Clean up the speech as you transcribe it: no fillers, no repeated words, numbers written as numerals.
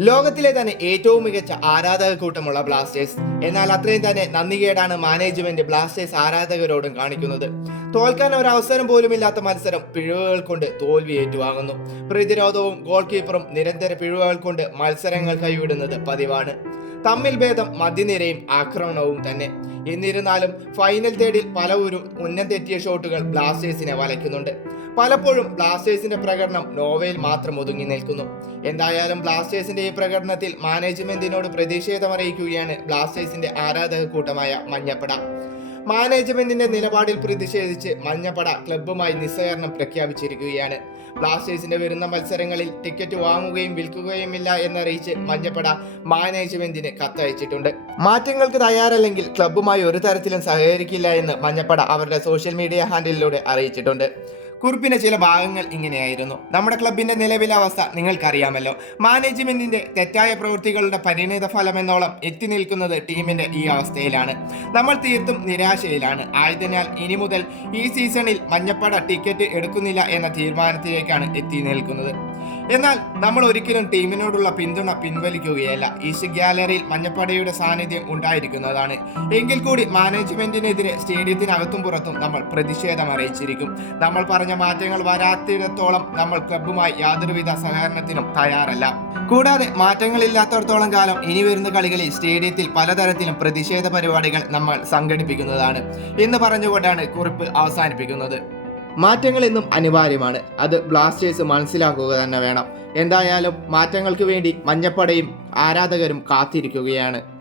ലോകത്തിലെ തന്നെ ഏറ്റവും മികച്ച ആരാധക കൂട്ടമുള്ള ബ്ലാസ്റ്റേഴ്സ്. എന്നാൽ അത്രയും തന്നെ നന്ദികേടാണ് മാനേജ്മെന്റ് ബ്ലാസ്റ്റേഴ്സ് ആരാധകരോടും കാണിക്കുന്നത്. തോൽക്കാൻ ഒരവസരം പോലുമില്ലാത്ത മത്സരം പിഴവുകൾ കൊണ്ട് തോൽവി ഏറ്റുവാങ്ങുന്നു. പ്രതിരോധവും ഗോൾ കീപ്പറും നിരന്തര പിഴവുകൾ കൊണ്ട് മത്സരങ്ങൾ കൈവിടുന്നത് പതിവാണ്. തമ്മിൽ ഭേദം മധ്യനിരയും ആക്രമണവും തന്നെ. എന്നിരുന്നാലും ഫൈനൽ തേർഡിൽ പലവരും ഉന്നം തെറ്റിയ ഷോട്ടുകൾ ബ്ലാസ്റ്റേഴ്സിനെ വലയ്ക്കുന്നുണ്ട്. പലപ്പോഴും ബ്ലാസ്റ്റേഴ്സിന്റെ പ്രകടനം നോവയിൽ മാത്രം ഒതുങ്ങി നിൽക്കുന്നു. എന്തായാലും ബ്ലാസ്റ്റേഴ്സിന്റെ ഈ പ്രകടനത്തിൽ മാനേജ്മെന്റിനോട് പ്രതിഷേധമറിയിക്കുകയാണ് ബ്ലാസ്റ്റേഴ്സിന്റെ ആരാധക കൂട്ടമായ മഞ്ഞപ്പട. മാനേജ്മെന്റിന്റെ നിലപാടിൽ പ്രതിഷേധിച്ച് മഞ്ഞപ്പട ക്ലബ്ബുമായി നിസ്സഹകരണം പ്രഖ്യാപിച്ചിരിക്കുകയാണ്. ബ്ലാസ്റ്റേഴ്സിന്റെ വരുന്ന മത്സരങ്ങളിൽ ടിക്കറ്റ് വാങ്ങുകയും വിൽക്കുകയുമില്ല എന്നറിയിച്ച് മഞ്ഞപ്പട മാനേജ്മെന്റിന് കത്തയച്ചിട്ടുണ്ട്. മാറ്റങ്ങൾക്ക് തയ്യാറല്ലെങ്കിൽ ക്ലബ്ബുമായി ഒരു തരത്തിലും സഹകരിക്കില്ല എന്ന് മഞ്ഞപ്പട അവരുടെ സോഷ്യൽ മീഡിയ ഹാൻഡിലൂടെ അറിയിച്ചിട്ടുണ്ട്. കുറിപ്പിന്റെ ചില ഭാഗങ്ങൾ ഇങ്ങനെയായിരുന്നു. നമ്മുടെ ക്ലബിന്റെ നിലവിലെ അവസ്ഥ നിങ്ങൾക്കറിയാമല്ലോ. മാനേജ്മെന്റിന്റെ തെറ്റായ പ്രവൃത്തികളുടെ പരിണിത ഫലമെന്നോളം എത്തി നിൽക്കുന്നത് ടീമിന്റെ ഈ അവസ്ഥയിലാണ്. നമ്മൾ തീർത്തും നിരാശയിലാണ്. ആയതിനാൽ ഇനി മുതൽ ഈ സീസണിൽ മഞ്ഞപ്പട ടിക്കറ്റ് എടുക്കുന്നില്ല എന്ന തീരുമാനത്തിലേക്കാണ് എത്തി നിൽക്കുന്നത്. എന്നാൽ നമ്മൾ ഒരിക്കലും ടീമിനോടുള്ള പിന്തുണ പിൻവലിക്കുകയല്ല. ഈസ്റ്റ് ഗ്യാലറിയിൽ മഞ്ഞപ്പടയുടെ സാന്നിധ്യം ഉണ്ടായിരിക്കുന്നതാണ്. എങ്കിൽ കൂടി മാനേജ്മെന്റിനെതിരെ സ്റ്റേഡിയത്തിനകത്തും പുറത്തും നമ്മൾ പ്രതിഷേധം അറിയിച്ചിരിക്കും. നമ്മൾ പറഞ്ഞ മാറ്റങ്ങൾ വരാത്തിടത്തോളം നമ്മൾ ക്ലബ്ബുമായി യാതൊരുവിധ സഹകരണത്തിനും തയ്യാറല്ല. കൂടാതെ മാറ്റങ്ങളില്ലാത്തടത്തോളം കാലം ഇനി വരുന്ന കളികളിൽ സ്റ്റേഡിയത്തിൽ പലതരത്തിലും പ്രതിഷേധ പരിപാടികൾ നമ്മൾ സംഘടിപ്പിക്കുന്നതാണ് എന്ന് പറഞ്ഞുകൊണ്ടാണ് കുറിപ്പ് അവസാനിപ്പിക്കുന്നത്. മാറ്റങ്ങൾ എന്നും അനിവാര്യമാണ്. അത് ബ്ലാസ്റ്റേഴ്സ് മനസ്സിലാക്കുക തന്നെ വേണം. എന്തായാലും മാറ്റങ്ങൾക്ക് വേണ്ടി മഞ്ഞപ്പടയും ആരാധകരും കാത്തിരിക്കുകയാണ്.